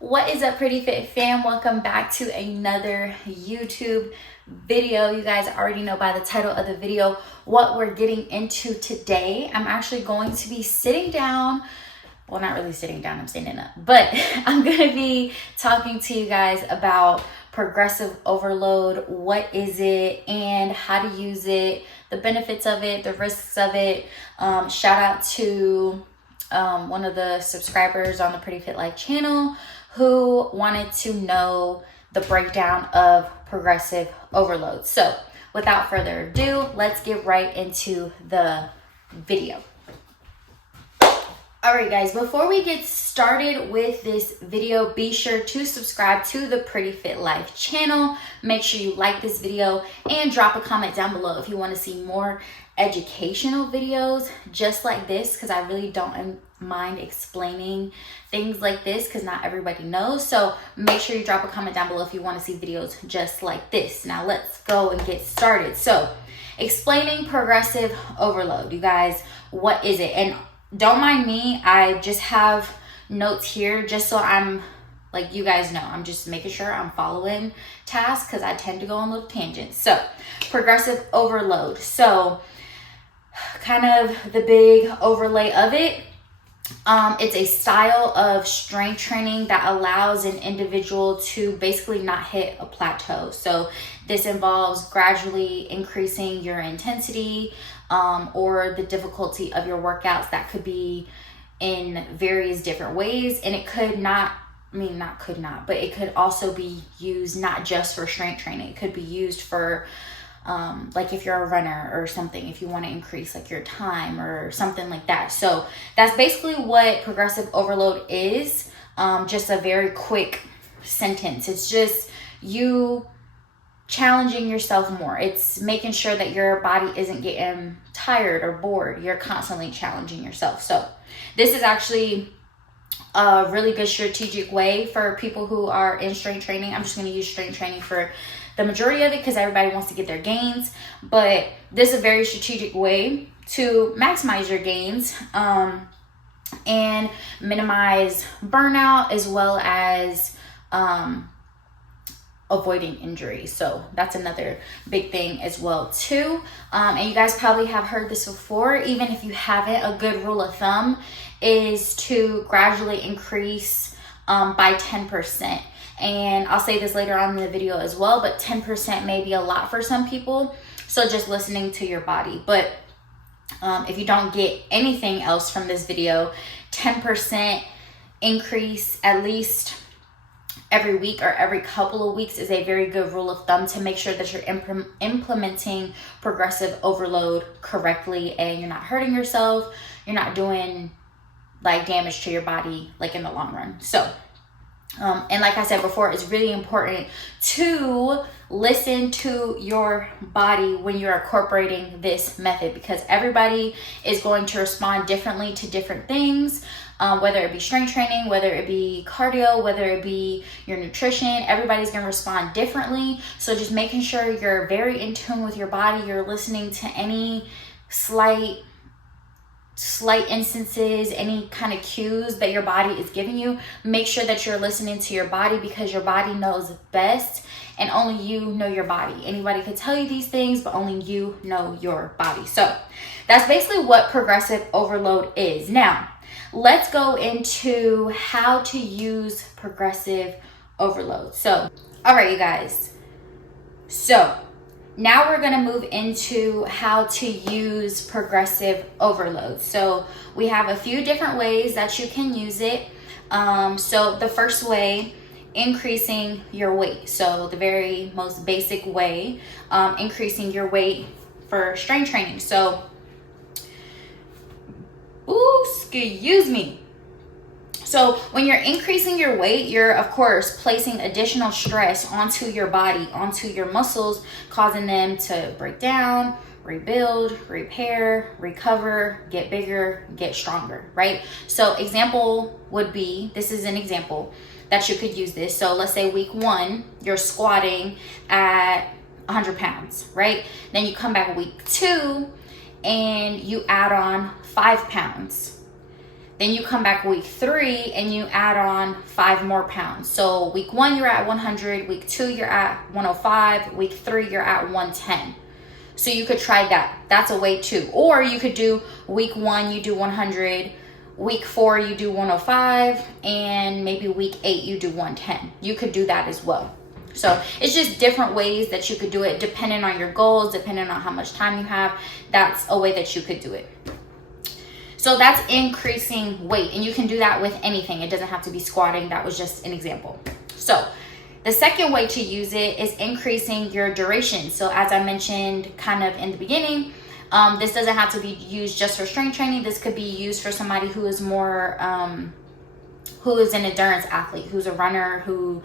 What is up, Pretty Fit fam? Welcome back to another YouTube video. You guys already know by the title of the video what we're getting into today. I'm actually going to be sitting down. Well, not really sitting down, I'm standing up, but I'm gonna be talking to you guys about progressive overload. What is it and how to use it, the benefits of it, the risks of it. Shout out to one of the subscribers on the Pretty Fit Life channel who wanted to know the breakdown of progressive overload. So without further ado, let's get right into the video. All right, guys, before we get started with this video, be sure to subscribe to the Pretty Fit Life channel. Make sure you like this video and drop a comment down below if you want to see more educational videos just like this, because I really don't mind explaining things like this because not everybody knows. So make sure you drop a comment down below if you want to see videos just like this. Now let's go and get started. So explaining progressive overload, you guys, what is it? And don't mind me, I just have notes here just so I'm, like, you guys know, I'm just making sure I'm following tasks because I tend to go on little tangents. So progressive overload. So kind of the big overlay of it. It's a style of strength training that allows an individual to basically not hit a plateau. So this involves gradually increasing your intensity or the difficulty of your workouts. That could be in various different ways, and it could not, but it could also be used not just for strength training. It could be used for like if you're a runner or something, if you want to increase like your time or something like that. So that's basically what progressive overload is. Just a very quick sentence. It's just you challenging yourself more. It's making sure that your body isn't getting tired or bored. You're constantly challenging yourself. So this is actually a really good strategic way for people who are in strength training. I'm just going to use strength training for the majority of it because everybody wants to get their gains, but this is a very strategic way to maximize your gains and minimize burnout, as well as avoiding injury. So that's another big thing as well too. And you guys probably have heard this before. Even if you haven't, a good rule of thumb is to gradually increase by 10%. And I'll say this later on in the video as well, but 10% may be a lot for some people. So just listening to your body. But if you don't get anything else from this video, 10% increase at least every week or every couple of weeks is a very good rule of thumb to make sure that you're implementing progressive overload correctly and you're not hurting yourself. You're not doing like damage to your body like in the long run. So and like I said before, it's really important to listen to your body when you're incorporating this method, because everybody is going to respond differently to different things, whether it be strength training, whether it be cardio, whether it be your nutrition. Everybody's going to respond differently. So just making sure you're very in tune with your body. You're listening to any slight instances, any kind of cues that your body is giving you. Make sure that you're listening to your body, because your body knows best and only you know your body. Anybody could tell you these things, but only you know your body. So that's basically what progressive overload is. Now, let's go into how to use progressive overload. So, all right, you guys. So now we're going to move into how to use progressive overload. So we have a few different ways that you can use it. So the first way, increasing your weight. So the very most basic way, increasing your weight for strength training. So, excuse me. So when you're increasing your weight, you're of course placing additional stress onto your body, onto your muscles, causing them to break down, rebuild, repair, recover, get bigger, get stronger, right? So example would be, this is an example that you could use this. So let's say week 1, you're squatting at 100 pounds, right? Then you come back week 2 and you add on 5 pounds. Then you come back week 3 and you add on 5 more pounds. So week 1, you're at 100. Week 2, you're at 105. Week 3, you're at 110. So you could try that. That's a way too. Or you could do week 1, you do 100. Week 4, you do 105. And maybe week 8, you do 110. You could do that as well. So it's just different ways that you could do it depending on your goals, depending on how much time you have. That's a way that you could do it. So that's increasing weight, and you can do that with anything. It doesn't have to be squatting. That was just an example. So the second way to use it is increasing your duration. So as I mentioned kind of in the beginning, this doesn't have to be used just for strength training. This could be used for somebody who is more, who is an endurance athlete, who's a runner, who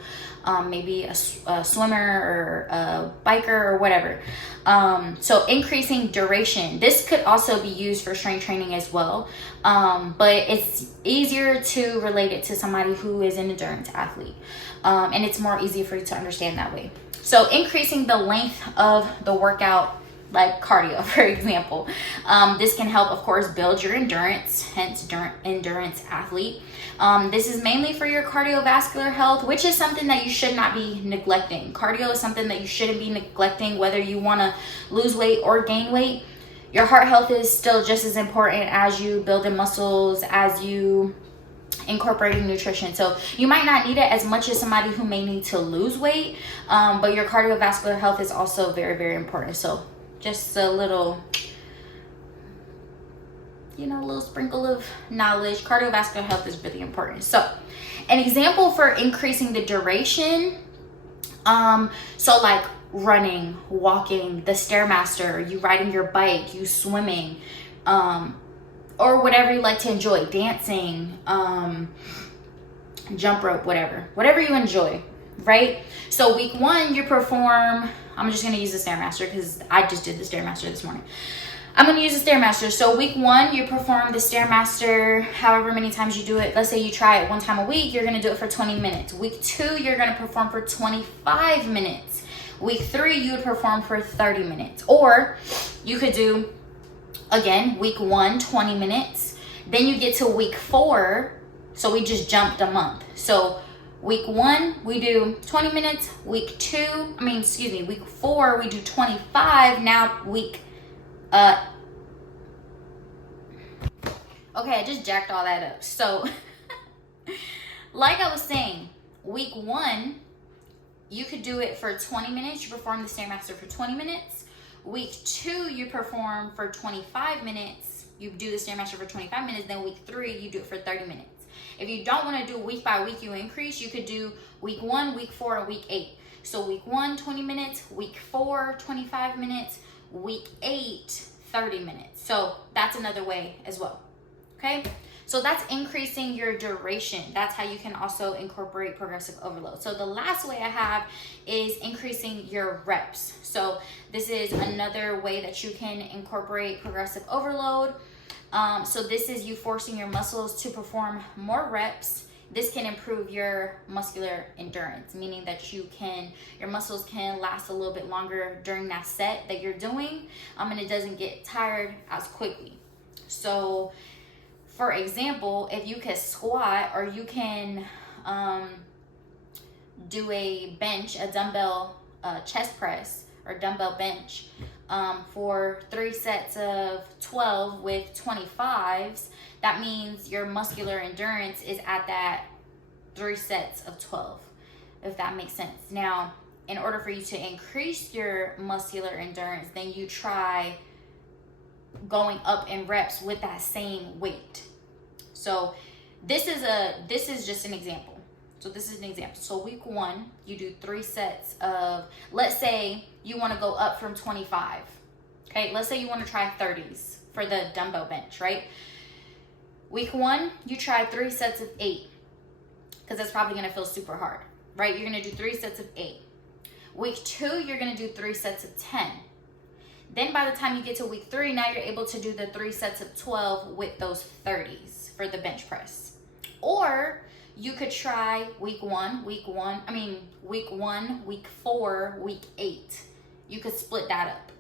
maybe a swimmer or a biker or whatever. So increasing duration. This could also be used for strength training as well, but it's easier to relate it to somebody who is an endurance athlete, and it's more easy for you to understand that way. So increasing the length of the workout, like cardio, for example. This can help, of course, build your endurance, hence endurance athlete. This is mainly for your cardiovascular health, which is something that you should not be neglecting. Cardio is something that you shouldn't be neglecting, whether you want to lose weight or gain weight. Your heart health is still just as important as you building muscles, as you incorporating nutrition. So you might not need it as much as somebody who may need to lose weight, but your cardiovascular health is also very, very important. So just a little, a little sprinkle of knowledge. Cardiovascular health is really important. So an example for increasing the duration, so like running, walking, the Stairmaster, you riding your bike, you swimming, or whatever you like to enjoy, dancing, jump rope, whatever you enjoy, right? So week 1, you perform, I'm just going to use the Stairmaster because I just did the Stairmaster this morning. I'm going to use the Stairmaster. So week 1, you perform the Stairmaster however many times you do it. Let's say you try it 1 time a week, you're going to do it for 20 minutes. Week 2, you're going to perform for 25 minutes. Week 3, you would perform for 30 minutes. Or you could do, again, week 1, 20 minutes. Then you get to week 4. So we just jumped a month. So week 1, we do 20 minutes. Week 4, we do 25. Now okay, I just jacked all that up. So, like I was saying, week 1, you could do it for 20 minutes. You perform the Stairmaster for 20 minutes. Week 2, you perform for 25 minutes. You do the Stairmaster for 25 minutes. Then week 3, you do it for 30 minutes. If you don't want to do week by week, you increase. You could do week 1, week 4, and week 8. So week 1, 20 minutes. Week 4, 25 minutes. Week 8, 30 minutes. So that's another way as well. Okay, so that's increasing your duration. That's how you can also incorporate progressive overload. So the last way I have is increasing your reps. So this is another way that you can incorporate progressive overload. So this is you forcing your muscles to perform more reps. This can improve your muscular endurance, meaning that your muscles can last a little bit longer during that set that you're doing, and it doesn't get tired as quickly. So for example, if you can squat, or you can do a bench, a dumbbell chest press or dumbbell bench for 3 sets of 12 with 25s, that means your muscular endurance is at that 3 sets of 12, if that makes sense. Now, in order for you to increase your muscular endurance, then you try going up in reps with that same weight. So this is just an example. So this is an example. So week 1, you do 3 sets of, let's say you want to go up from 25. Okay, let's say you want to try 30s for the dumbbell bench, right? Week 1, you try 3 sets of 8, because that's probably going to feel super hard, right? You're going to do 3 sets of 8. Week 2, you're going to do 3 sets of 10. Then by the time you get to week 3, now you're able to do the 3 sets of 12 with those 30s for the bench press. Or you could try week 1, week 4, week 8. You could split that up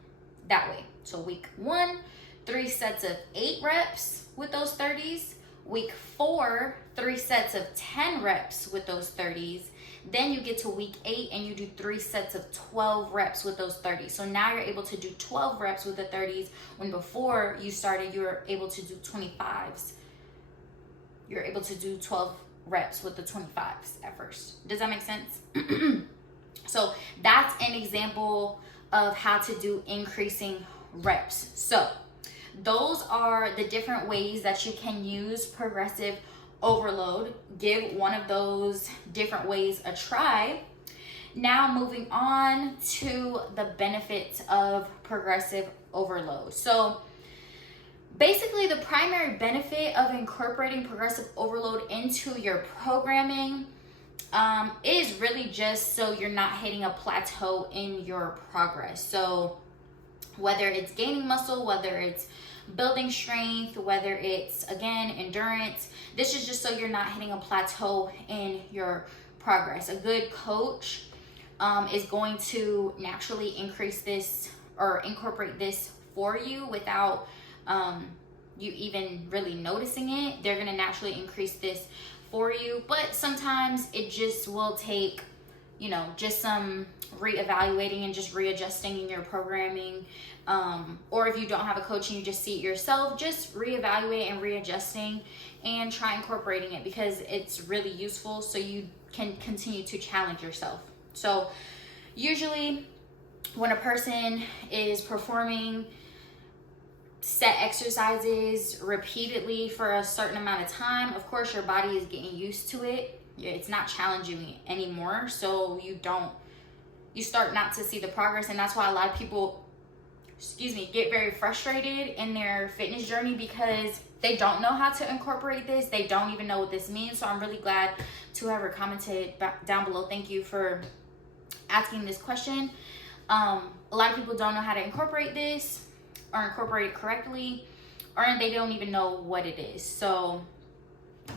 that way. So week 1, 3 sets of 8 reps with those 30s. Week 4, 3 sets of 10 reps with those 30s. Then you get to week 8 and you do 3 sets of 12 reps with those 30s. So now you're able to do 12 reps with the 30s when before you started, you were able to do 25s. You're able to do 12 reps with the 25s at first. Does that make sense? So that's an example of how to do increasing reps. So those are the different ways that you can use progressive overload. Give one of those different ways a try. Now moving on to the benefits of progressive overload. So basically the primary benefit of incorporating progressive overload into your programming is really just so you're not hitting a plateau in your progress. So whether it's gaining muscle, whether it's building strength, whether it's, again, endurance, this is just so you're not hitting a plateau in your progress. A good coach is going to naturally increase this or incorporate this for you without you even really noticing it. They're going to naturally increase this for you, but sometimes it just will take, you know, just some reevaluating and just readjusting in your programming. Or if you don't have a coach and you just see it yourself, just reevaluate and readjusting and try incorporating it, because it's really useful so you can continue to challenge yourself. So usually when a person is performing set exercises repeatedly for a certain amount of time, of course your body is getting used to it. It's not challenging anymore, so you start not to see the progress. And that's why a lot of people, get very frustrated in their fitness journey because they don't know how to incorporate this. They don't even know what this means. So I'm really glad to whoever commented down below. Thank you for asking this question. A lot of people don't know how to incorporate this or incorporate it correctly, or they don't even know what it is. So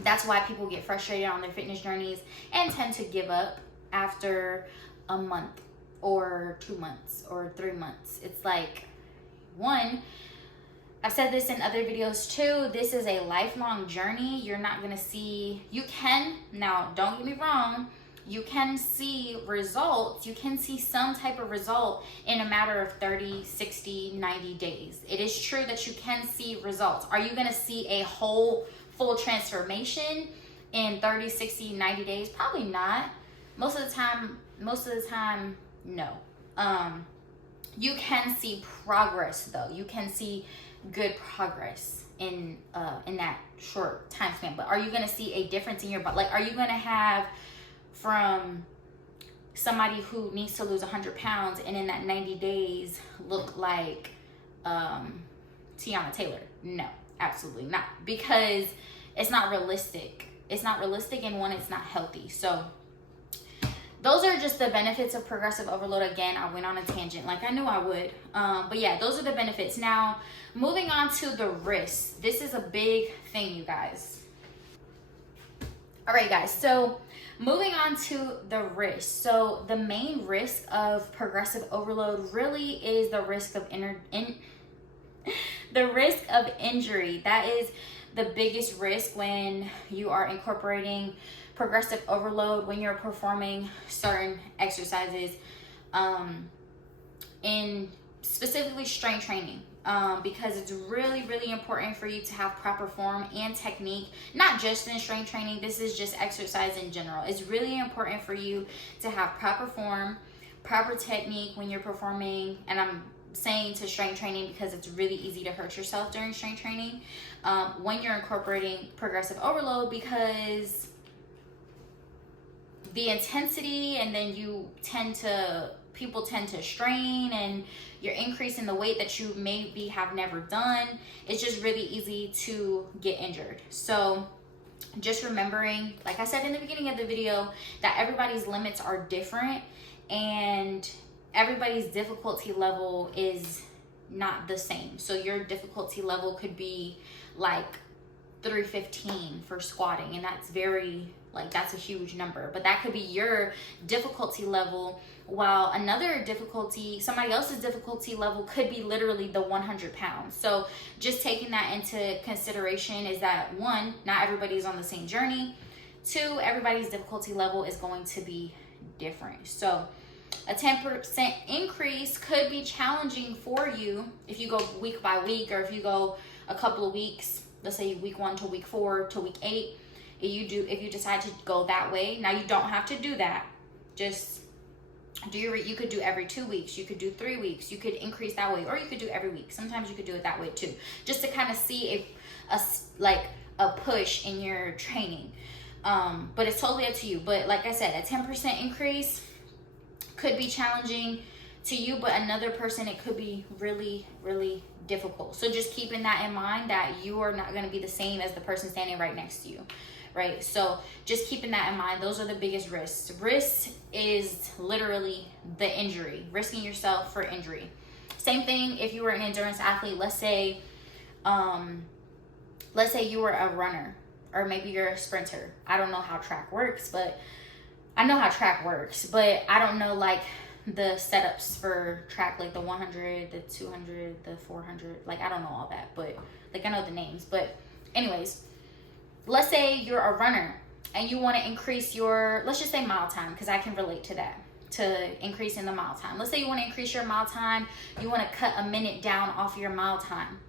that's why people get frustrated on their fitness journeys and tend to give up after a month or 2 months or 3 months. It's like, one, I've said this in other videos too, this is a lifelong journey. You're not gonna see, you can, now don't get me wrong, you can see results, you can see some type of result in a matter of 30, 60, 90 days. It is true that you can see results. Are you gonna see a whole full transformation in 30, 60, 90 days? Probably not. Most of the time, no. You can see progress though. You can see good progress in that short time span. But are you gonna see a difference in your body? Like, are you gonna have from somebody who needs to lose 100 pounds and in that 90 days look like Tiana Taylor? No, absolutely not, because it's not realistic. It's not realistic, and one, it's not healthy. So those are just the benefits of progressive overload. Again, I went on a tangent like I knew I would. But yeah, those are the benefits. Now, moving on to the risks. This is a big thing, you guys. All right, guys. So moving on to the risk. So the main risk of progressive overload really is the risk of the risk of injury. That is the biggest risk when you are incorporating progressive overload, when you're performing certain exercises in specifically strength training, because it's really, really important for you to have proper form and technique, not just in strength training. This is just exercise in general. It's really important for you to have proper form, proper technique when you're performing, and I'm saying to strength training because it's really easy to hurt yourself during strength training when you're incorporating progressive overload, because the intensity, and then people tend to strain, and you're increasing the weight that you maybe have never done. It's just really easy to get injured. So just remembering, like I said in the beginning of the video, that everybody's limits are different and everybody's difficulty level is not the same. So your difficulty level could be like 315 for squatting, and that's very, like, that's a huge number, but that could be your difficulty level, while another difficulty, somebody else's difficulty level could be literally the 100 pounds. So just taking that into consideration is that, one, not everybody's on the same journey. Two, everybody's difficulty level is going to be different. So a 10% increase could be challenging for you if you go week by week, or if you go a couple of weeks, let's say week 1 to week 4 to week 8. If you decide to go that way, now you don't have to do that. Just do you could do every 2 weeks, you could do 3 weeks, you could increase that way, or you could do every week. Sometimes you could do it that way too, just to kind of see a push in your training. But it's totally up to you. But like I said, a 10% increase could be challenging to you, but another person, it could be really, really difficult. So just keeping that in mind, that you are not going to be the same as the person standing right next to you, right? So just keeping that in mind. Those are the biggest risks. Risk is literally the injury, risking yourself for injury. Same thing if you were an endurance athlete. Let's say you were a runner, or maybe you're a sprinter. I don't know how track works, but I know how track works, but I don't know like the setups for track, like the 100, the 200, the 400. Like, I don't know all that, but like I know the names. But anyways, let's say you're a runner and you want to increase your, let's just say mile time, because I can relate to that, to increasing the mile time. Let's say you want to increase your mile time. You want to cut a minute down off your mile time.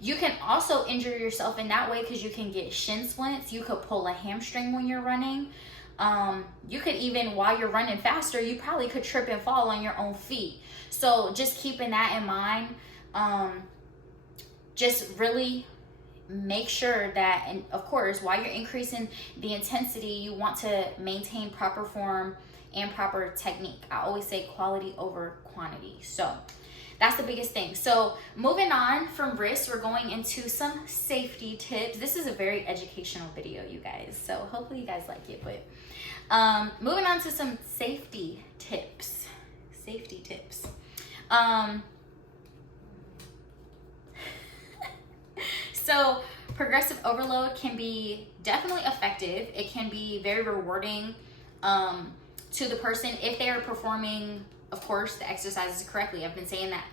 You can also injure yourself in that way, because you can get shin splints. You could pull a hamstring when you're running. You could even, while you're running faster, you probably could trip and fall on your own feet. So just keeping that in mind, just really make sure that, and of course, while you're increasing the intensity, you want to maintain proper form and proper technique. I always say quality over quantity. So that's the biggest thing. So moving on from wrists, we're going into some safety tips. This is a very educational video, you guys, so hopefully you guys like it. But moving on to some safety tips. So progressive overload can be definitely effective. It can be very rewarding to the person if they are performing, of course, the exercises correctly. I've been saying that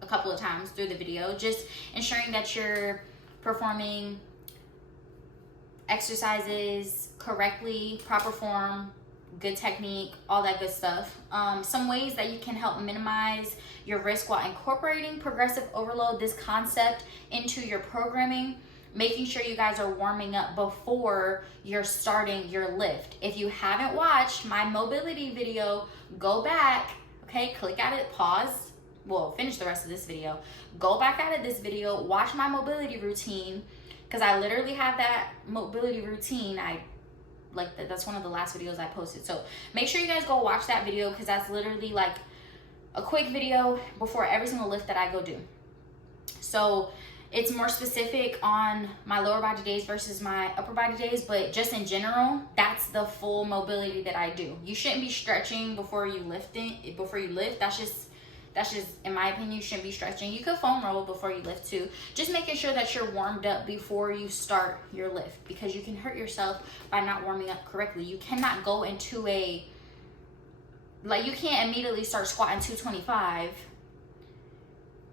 a couple of times through the video. Just ensuring that you're performing exercises correctly, proper form, good technique, all that good stuff. Some ways that you can help minimize your risk while incorporating progressive overload, this concept, into your programming. Making sure you guys are warming up before you're starting your lift. If you haven't watched my mobility video, go back, okay, click at it, pause, well, finish the rest of this video, go back at it, this video, watch my mobility routine, because I literally have that mobility routine. That's one of the last videos I posted. So make sure you guys go watch that video, because that's literally like a quick video before every single lift that I go do. So it's more specific on my lower body days versus my upper body days, but just in general, that's the full mobility that I do. You shouldn't be stretching before you lift. That's just, in my opinion, you shouldn't be stretching. You could foam roll before you lift too. Just making sure that you're warmed up before you start your lift, because you can hurt yourself by not warming up correctly. You cannot go into you can't immediately start squatting 225.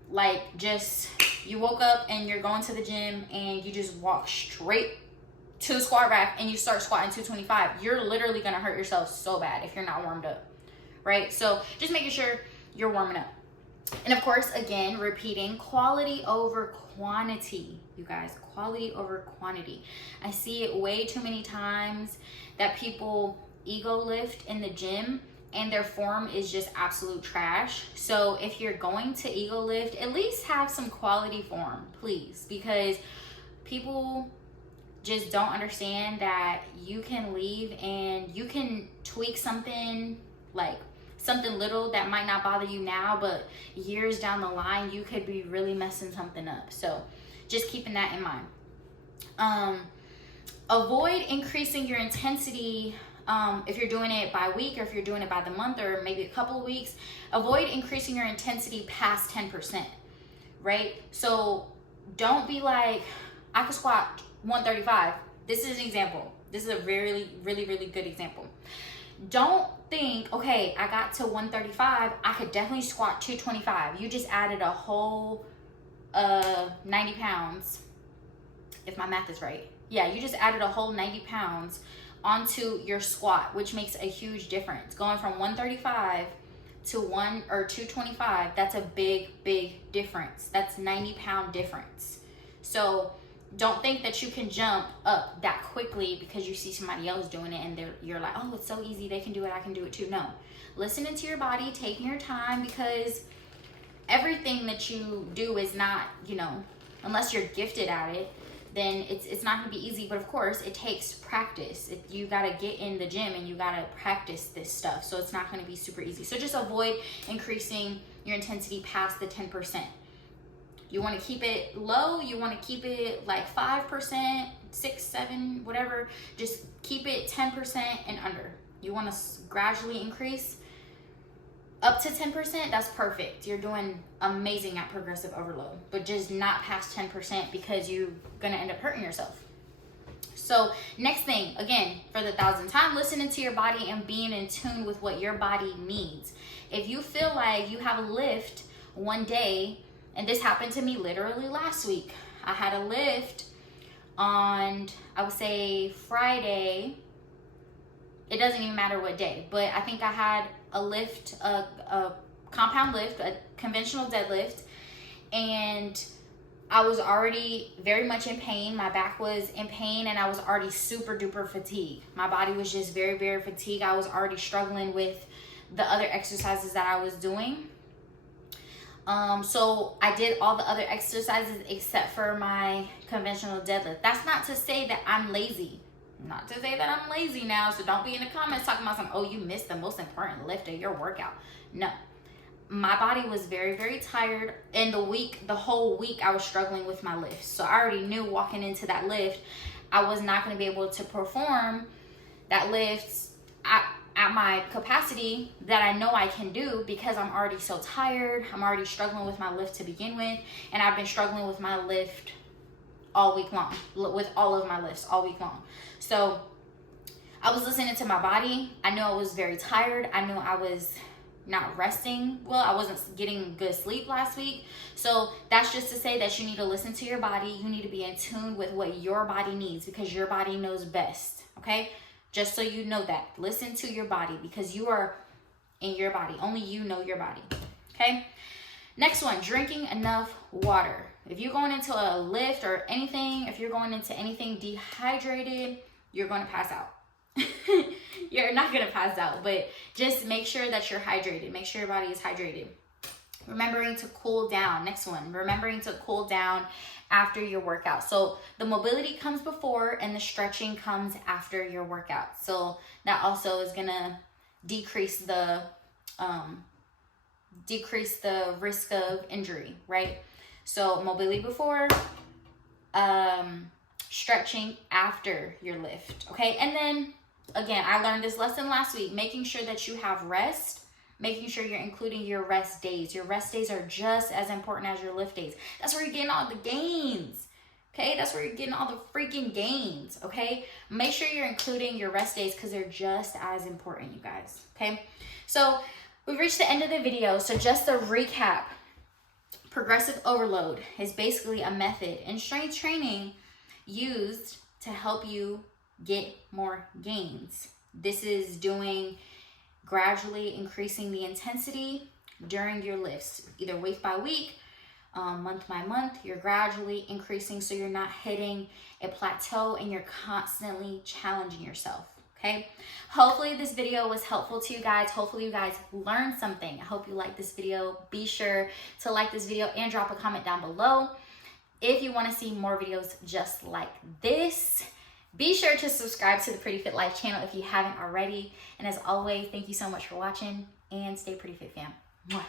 Like, just, you woke up and you're going to the gym and you just walk straight to the squat rack and you start squatting 225. You're literally gonna hurt yourself so bad if you're not warmed up, right? So just making sure you're warming up. And of course, again, repeating, quality over quantity, you guys, quality over quantity. I see it way too many times that people ego lift in the gym and their form is just absolute trash. So if you're going to ego lift, at least have some quality form, please, because people just don't understand that you can leave and you can tweak something, like something little that might not bother you now, but years down the line, you could be really messing something up. So just keeping that in mind. Avoid increasing your intensity. If you're doing it by week, or if you're doing it by the month, or maybe a couple of weeks, avoid increasing your intensity past 10%, right? So don't be like, I could squat 135. This is an example. This is a really, really, really good example. Don't think, okay, I got to 135, I could definitely squat 225. You just added a whole 90 pounds, if my math is right. Yeah, you just added a whole 90 pounds onto your squat, which makes a huge difference. Going from 135 to 225, that's a big difference. That's 90-pound difference. So don't think that you can jump up that quickly because you see somebody else doing it and you're like, oh, it's so easy, they can do it, I can do it too. No, listening to your body, taking your time, because everything that you do is not, you know, unless you're gifted at it, then it's not gonna be easy. But of course, it takes practice. You gotta get in the gym and you gotta practice this stuff. So it's not gonna be super easy. So just avoid increasing your intensity past the 10%. You wanna keep it low, you wanna keep it like 5%, 6, 7, whatever. Just keep it 10% and under. You wanna gradually increase up to 10%, that's perfect. You're doing amazing at progressive overload, but just not past 10% because you're gonna end up hurting yourself. So next thing, again, for the 1,000th time, listening to your body and being in tune with what your body needs. If you feel like you have a lift one day, and this happened to me literally last week. I had a lift on, I would say Friday. It doesn't even matter what day, but I think I had a lift, a compound lift, a conventional deadlift, and I was already very much in pain. My back was in pain and I was already super duper fatigued. My body was just very, very fatigued. I was already struggling with the other exercises that I was doing. So I did all the other exercises except for my conventional deadlift. That's not to say that I'm lazy. Not to say that I'm lazy now, so don't be in the comments talking about oh, you missed the most important lift of your workout. No, my body was very, very tired. And the whole week I was struggling with my lift. So I already knew walking into that lift, I was not going to be able to perform that lift at my capacity that I know I can do because I'm already so tired. I'm already struggling with my lift to begin with. And I've been struggling with my lift all week long, with all of my lifts all week long. So I was listening to my body. I knew I was very tired. I knew I was not resting well. I wasn't getting good sleep last week. So that's just to say that you need to listen to your body. You need to be in tune with what your body needs because your body knows best, okay? Just so you know that. Listen to your body because you are in your body. Only you know your body, okay? Next one, drinking enough water. If you're going into a lift or anything, if you're going into anything dehydrated, you're going to pass out. You're not going to pass out, but just make sure that you're hydrated. Make sure your body is hydrated. Remembering to cool down. Next one, remembering to cool down after your workout. So the mobility comes before and the stretching comes after your workout. So that also is going to decrease the risk of injury, right? So mobility before, stretching after your lift, okay? And then again, I learned this lesson last week, making sure that you have rest, making sure you're including your rest days. Your rest days are just as important as your lift days. That's where you're getting all the gains, okay? That's where you're getting all the freaking gains, okay? Make sure you're including your rest days because they're just as important, you guys, okay? So we've reached the end of the video. So just to recap, progressive overload is basically a method in strength training used to help you get more gains. This is doing gradually increasing the intensity during your lifts, either week by week, month by month. You're gradually increasing so you're not hitting a plateau and you're constantly challenging yourself. Okay, hopefully this video was helpful to you guys. Hopefully you guys learned something. I hope you like this video. Be sure to like this video and drop a comment down below. If you want to see more videos just like this, be sure to subscribe to the Pretty Fit Life channel if you haven't already. And as always, thank you so much for watching and stay pretty fit, fam. Mwah.